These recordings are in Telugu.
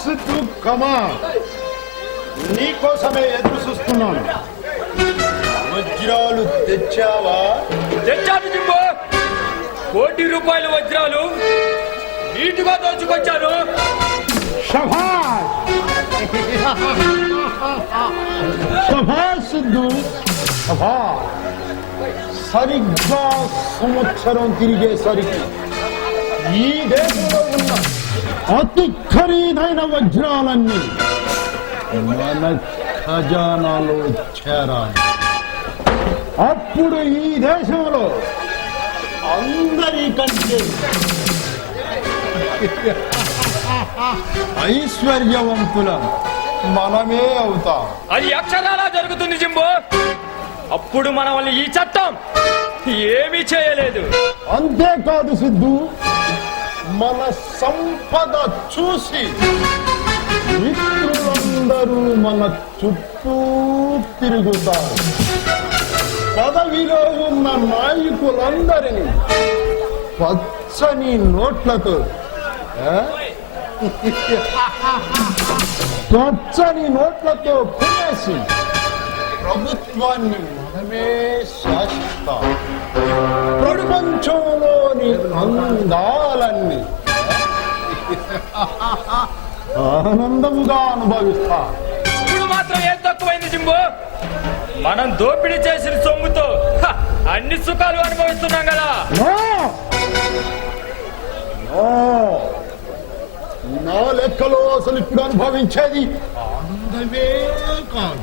సిద్ధు కమాన్, నీకోసమే ఎదురు చూస్తున్నాను. వజ్రాలు తెచ్చావా? తెచ్చాను జింబో. ₹1,00,00,000 వజ్రాలు నీటిగా దోచుకొచ్చాను. శభాష్ శభాష్ సిద్ధు, శభాష్. సరిగ్గా సంవత్సరం తిరిగేసరికి ఈ దేశంలో ఉన్న అతి ఖరీదైన వజ్రాలన్నీ మన ఖజానాలో చేరాలి. అప్పుడు ఈ దేశంలో అందరికంటే ఐశ్వర్యవంతులం మనమే అవుతాం. అది అక్షరాలా జరుగుతుంది జింబో. అప్పుడు మన వల్ల ఈ చట్టం ఏమీ చేయలేదు. అంతేకాదు సిద్ధు, మన సంపద చూసి మిత్రులందరూ మన చుట్టూ తిరుగుతారు. పదవిలో ఉన్న నాయకులందరినీ పచ్చని నోట్లతో పచ్చని నోట్లతో కొనేసి ప్రభుత్వాన్ని మనమే శాసిస్తాం. ప్రపంచంలోని అందాలన్నీ ఆనందముగా అనుభవిస్తాం. ఇప్పుడు మాత్రం ఏం తక్కువైంది జింబో? మనం దోపిడీ చేసిన సొమ్ముతో అన్ని సుఖాలు అనుభవిస్తున్నాం కదా. నా లెక్కలో అసలు ఇప్పుడు అనుభవించేది ఆనందమే కాదు.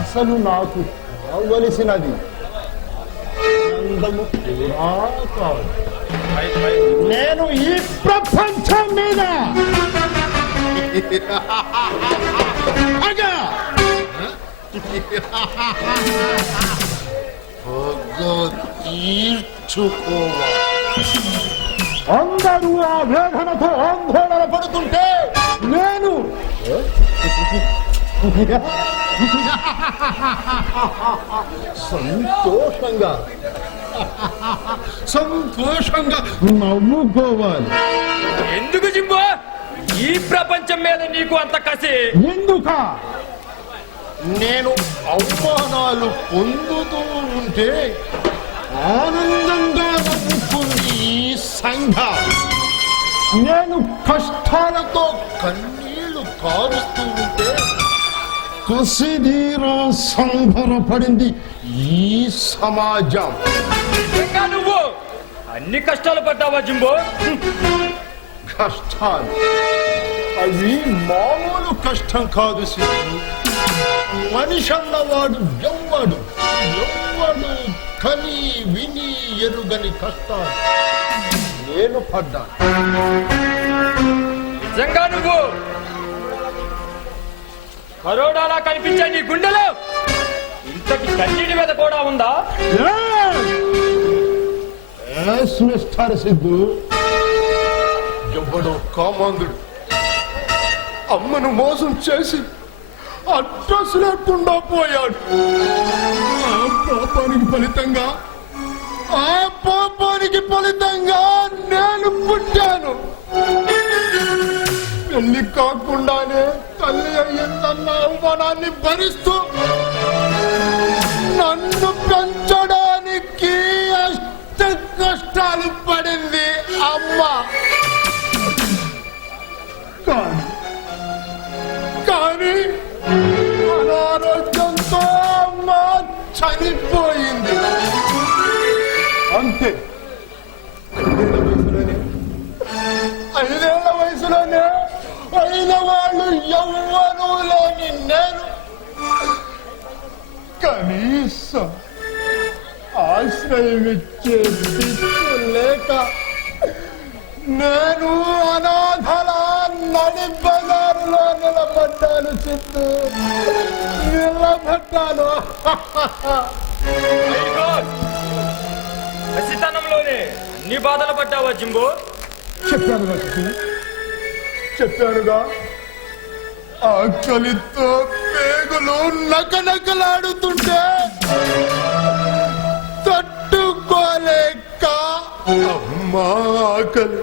అసలు నాకు కావలసినది ఆనందము కూడా కాదు. నేను ఈ ప్రపంచం మీద తీర్చుకోవాలి. అందరూ ఆ వేదనతో ఆందోళన పడుతుంటే నేను సంతోషంగా నవ్వుకోవాలి. ఎందుకు జింబో ఈ ప్రపంచం మీద నీకు అంత కసి? ఎందుక? నేను అవమానాలు పొందుతూ ఉంటే ఆనందంగా నవ్వుకుంది ఈ సంఘ. నేను కష్టాలతో కన్నీళ్లు కారుస్తూ ఉంటే కసిదీరా సంబరపడింది ఈ సమాజం. నువ్వు అన్ని కష్టాలు పడ్డావా జింబో? కష్టాలు అవి మామూలు కష్టం కాదు సిద్ధు. మనిషి అన్నవాడు ఎవ్వడు కని విని ఎరుగని కష్టాలు నేను పడ్డా. నిజంగా నువ్వు కరోడాలా కనిపించే నీ గుండెలో ఇంతటి కన్నీటి మీద కూడా ఉందా? మిస్టర్ సిద్ధు, ఎవడో కామాంధుడు అమ్మను మోసం చేసి అడ్రస్ లేకుండా పోయాడు. ఆ పాపానికి ఫలితంగా నేను పుట్టాను. పెళ్లి కాకుండానే తల్లి అయ్యిందన్న అవమానాన్ని భరిస్తూ నన్ను పెంచడానికి అష్ట కష్టాలు పడింది అమ్మ. కానీ అనారోగ్యంతో అమ్మ చనిపోయింది. అంతే. 5 వయసులోనే అయిన వాళ్ళు యవ్వనులోని నేను కనీసం ఆశ్రయమిచ్చే దిక్కు లేక నేను అనాథల నడి బజారులో నిలబడ్డాను సిద్ధు, నిలబడ్డాను. పసితనంలోనే అన్ని బాధలు పడ్డావా జింబో? చెప్పానుగా ఆకలితో పేగులు నకనకలాడుతుంటే తట్టుకోలేక అమ్మా ఆకలి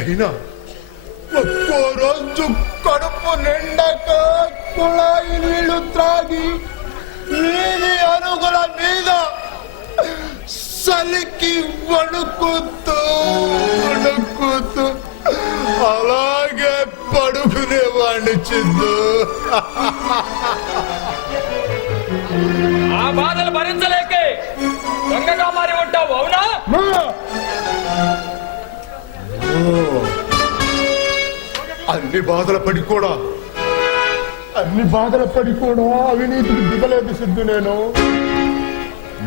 అయినా ఒక్కో రోజు కడుపు నిండాక కుళాయి నీళ్లు త్రాగి వీధి అరుగుల మీద చలికి వణుకుతూ అలాగే పడుకునేవాడిని చిందు. ఆ బాధలు భరించలేకే దొంగగా మారి ఉంటావు, అవునా? అన్ని బాధలు పడి కూడా అవినీతికి దిగలేదు సిద్ధు. నేను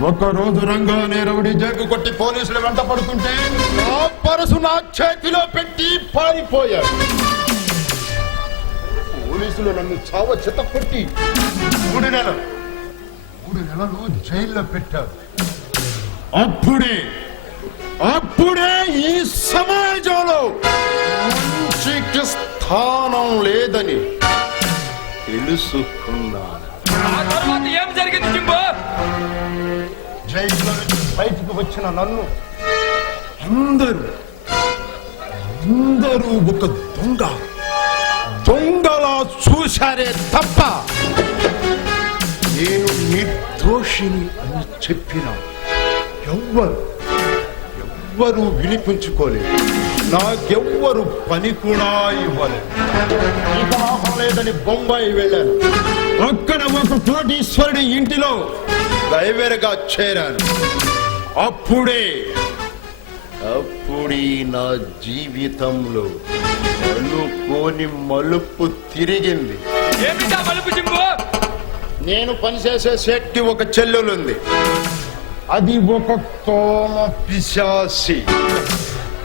ఒకరోజు రంగానే రౌడీ జగ్గు కొట్టి పోలీసులు వెంట పడుతుంటే నా పరసు నా చేతిలో పెట్టి పారిపోయారు. పోలీసులు నన్ను చావ చెత్త కొట్టి 3 నెలలు జైల్లో పెట్టారు. అప్పుడే ఈ సమాజంలో మంచికి స్థానం లేదని తెలుసుకున్నాను. ఆ తర్వాత ఏం జరిగింది జింబో? జైల్లో నుంచి బయటకు వచ్చిన నన్ను అందరూ ఒక దొంగలా చూశారే తప్ప నేను నిర్దోషిని అని చెప్పిన ఎవ్వరూ వినిపించుకోలేదు. నాకెవ్వరు పని కూడా ఇవ్వలేదు. ఇక లాభం లేదని బొంబాయి వెళ్ళాను. అక్కడ ఒక కోటీశ్వరుడి ఇంటిలో డ్రైవర్గా చేరాను. అప్పుడే నా జీవితంలో అనుకోని మలుపు తిరిగింది. ఏమిటా మలుపు జింబో? నేను పనిచేసే శెట్టి ఒక చెల్లెలుంది. అది ఒక తోమ పిశాసి.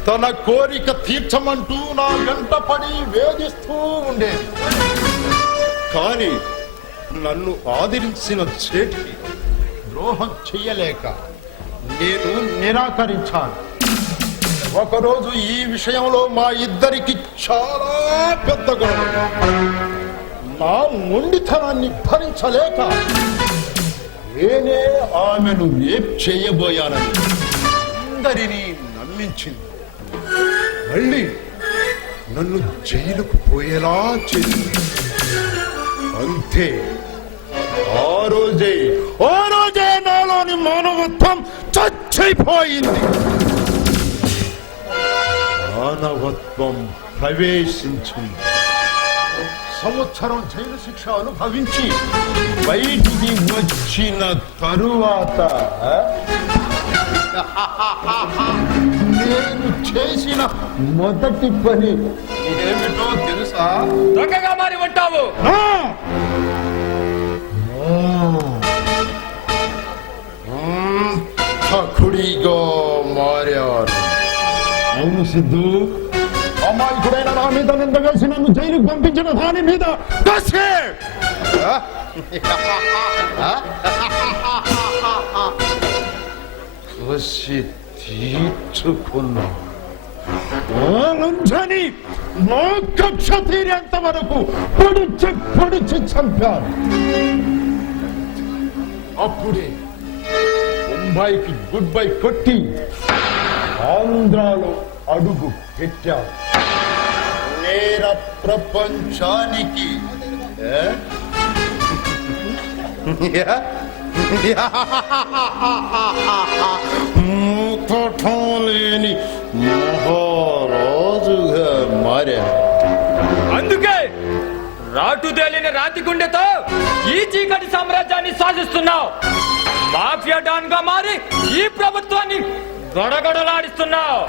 తన కోరిక తీర్చమంటూ నా వెంట పడి వేధిస్తూ ఉండేది. కానీ నన్ను ఆదరించిన శెట్టి ద్రోహం చెయ్యలేక నేను నిరాకరించాను. ఒకరోజు ఈ విషయంలో మా ఇద్దరికి చాలా పెద్ద గొడవ. నా మొండితనాన్ని భరించలేక నేనే ఆమెను రేప్ చేయబోయానని అందరినీ నమ్మించింది. మళ్ళీ నన్ను జైలుకు పోయేలా చేసింది. అంతే ఆ రోజే నాలోని మానవత్వం చచ్చిపోయింది. మానవత్వం ప్రవేశించింది. సంవత్సరం జైలు శిక్ష అనుభవించి బయటికి వచ్చిన తరువాత నేను చేసిన మొదటి పని ఏమిటో తెలుసా? దొంగగా మారి ఉంటావు. కుడిగా మారారు. అవును సిద్ధు, అమాయకుడైన నా మీద నింద వేసి నన్ను జైలుకు పంపించిన దాని మీద కసి తీర్చుకున్నా. నా కక్ష తీరేంత వరకు పొడిచి చంపాను. అప్పుడే ముంబైకి గుడ్ బై కొట్టి ఆంధ్రాలో అడుగు పెట్టాను. నేర ప్రపంచానికి లేని మహారాజుగా మారా. అందుకే రాటుదేలిన రాతి గుండెతో ఈ చీకటి సామ్రాజ్యాన్ని శాసిస్తున్నావు. మాఫియా డాన్ గా మారి ఈ ప్రభుత్వాన్ని గడగడలాడిస్తున్నావు.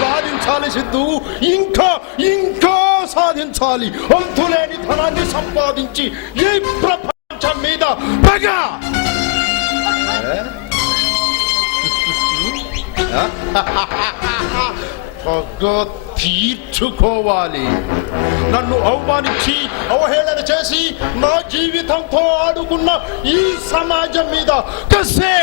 సాధించాలి సిద్ధు, ఇంకా సాధించాలి. అంతులేని ధనాన్ని సంపాదించి ఈ ప్రపంచం మీద పగ తీర్చుకోవాలి. నన్ను అవమానించి అవహేళన చేసి నా జీవితంతో ఆడుకున్న ఈ సమాజం మీద కసే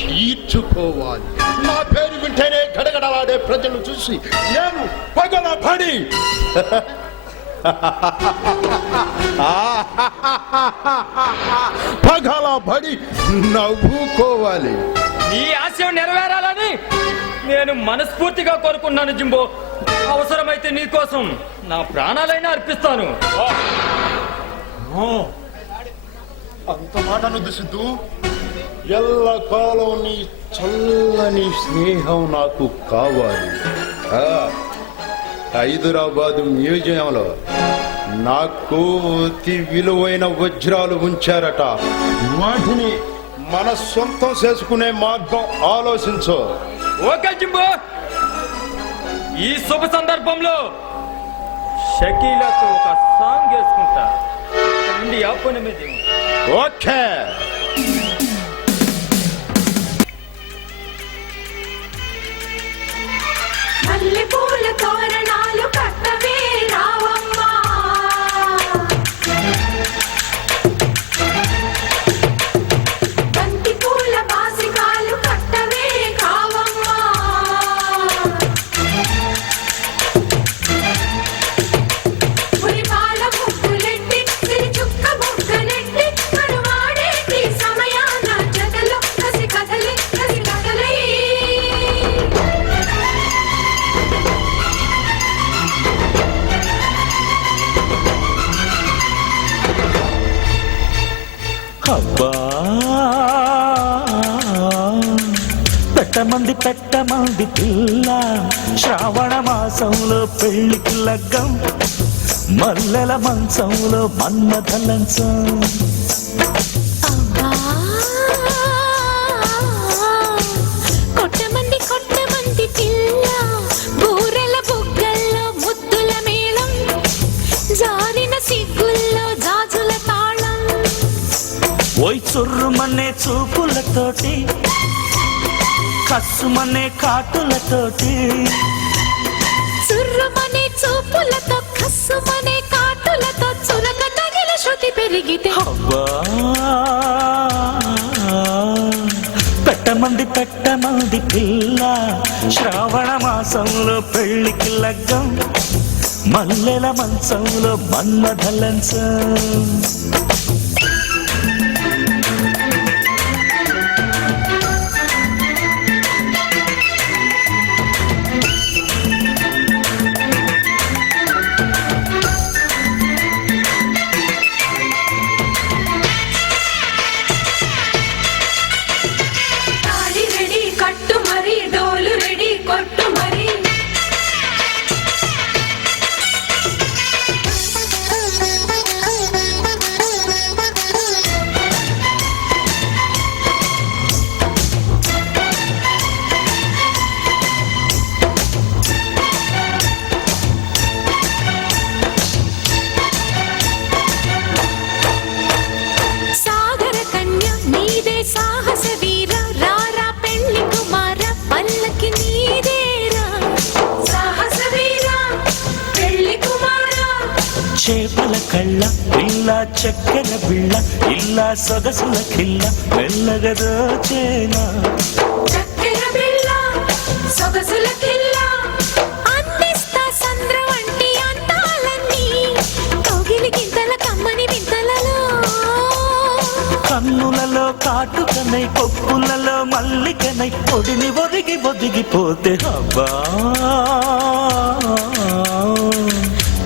తీర్చుకోవాలి. నా పేరు వింటేనే గడగడలాడే ప్రజలు చూసి నేను పగల పడి పగలబడి నవ్వుకోవాలి. ఈ ఆశయం నెరవేరాలని నేను మనస్ఫూర్తిగా కోరుకున్నాను జింబో. అవసరమైతే నీకోసం నా ప్రాణాలైనా అర్పిస్తాను. అంత మాట అనొద్దు సిద్ధు. ఎల్లకాలం నీ చల్లని స్నేహం నాకు కావాలి. హైదరాబాద్ మ్యూజియంలో నాకు అతి విలువైన వజ్రాలు ఉంచారట. వాటిని మన సొంతం చేసుకునే మార్గం ఆలోచించు. ఓకే జింబో, ఈ శుభ సందర్భంలో షకీలతో ఒక సాంగ్ వేసుకుంటా. రండి, ఆపుని మీద. ఓకే. మల్లెపూల తోరణాలు కట్టవే రావమ్మ, బంతి పూల బాసికాలు కట్టవే కావమ్మ, పులిపాల ముగ్గులెట్టి సిరి చుక్క ముగ్గులెట్టి కనువాడేటి సమయాన జగలో కసి కదలి కసి కదలై. అబ్బా పెట్టమంది పిల్ల, శ్రావణ మాసంలో పెళ్లికి లగ్గం, మల్లెల మంచంలో మన్మథ లంచం. కొట్టమంది పిల్ల, బూరెల బుగ్గల్లో ముద్దుల మేళం, జారిన సిగ్గుల్లో జాజుల తాళం. ఓయ్ చుర్రుమనే చూపులతోటి, కస్సుమనే కాటులతోటి, సుర్రమనే చూపులతో కస్సుమనే కాటులతో చురక తగిల శృతి పెరిగితే. అబ్బా పెట్టమంది పిల్ల, శ్రావణ మాసంలో పెళ్లికి లగ్గం, మల్లెల మంచంలో మన్మథ లంచం. తాళి రెడీ కట్టు మరి, డోలు రెడీ కొట్టు మరి. సాగర కన్య నీదే సాహస వీర, రారా పెళ్లి కుమార పల్లకి నీదేరా. సాహస వీర పెళ్లి కుమార, చేపల కళ్ళ పిల్ల, చక్కెర బిళ్ళ, ఇల్లా సొగసుల కిల్ల, మెల్లగా దోచేనా. చక్కెర బిళ్ళ సొగసుల కిల్ల, అందిస్తా సంద్ర వంటి అందాలన్నీ, కౌగిలి గింతల కమ్మని వింతలలో. కన్నులలో కాటుకనై, కొప్పులలో మల్లికనై, పొడిని ఒదిగిపోతే అబ్బా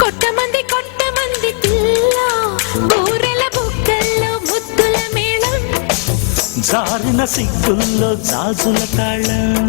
కొట్టమంది పిల్ల, బూరెల బుగ్గల్లో ముద్దుల మేళం, జారిన సిగ్గుల్లో జాజుల తాళం.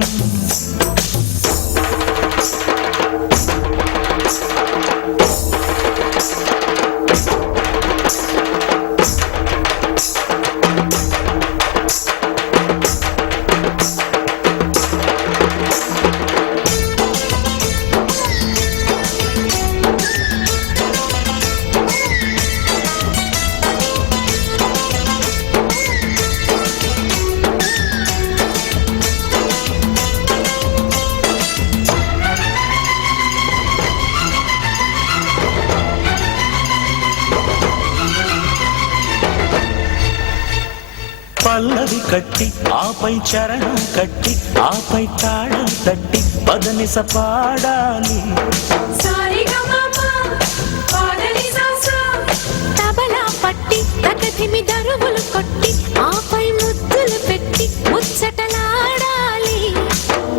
పల్లవి కట్టి, ఆపై చరణం కట్టి, ఆపై తాళం తట్టి, పదనిస పాడాలి. సారిగమప పాడ తగదిమి దరువులు కొట్టి ఆపై ముద్దులు పెట్టి ముచ్చటలాడాలి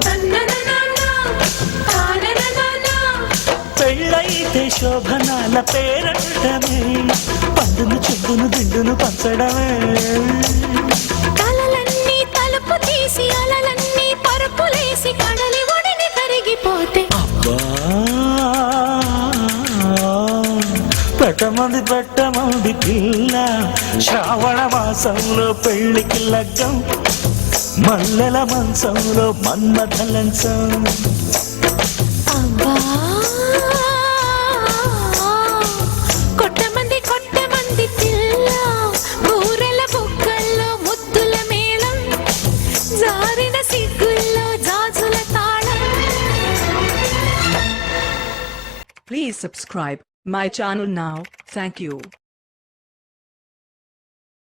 తన్ననననా, తాననననా. పెళ్ళైతే శోభనాల పేరంటమే పండును చెందును దిండును పంచడమే కలలన్నీ తలుపు తీసి అలలన్నీ పరుపులేసి కడలి ఒడిని కరిగిపోతే అబ్బా పెట్టమంది పిల్ల శ్రావణ మాసంలో పెళ్లికి లగ్గం మల్లెల మంచంలో మన్మథ లంచం అబ్బా కొట్టమంది పిల్ల ఊరెల బుగ్గల్లో ముద్దుల మేళం జారిన సిగ్గుల్లో జాజుల తాళం. Please subscribe my channel now. Thank you.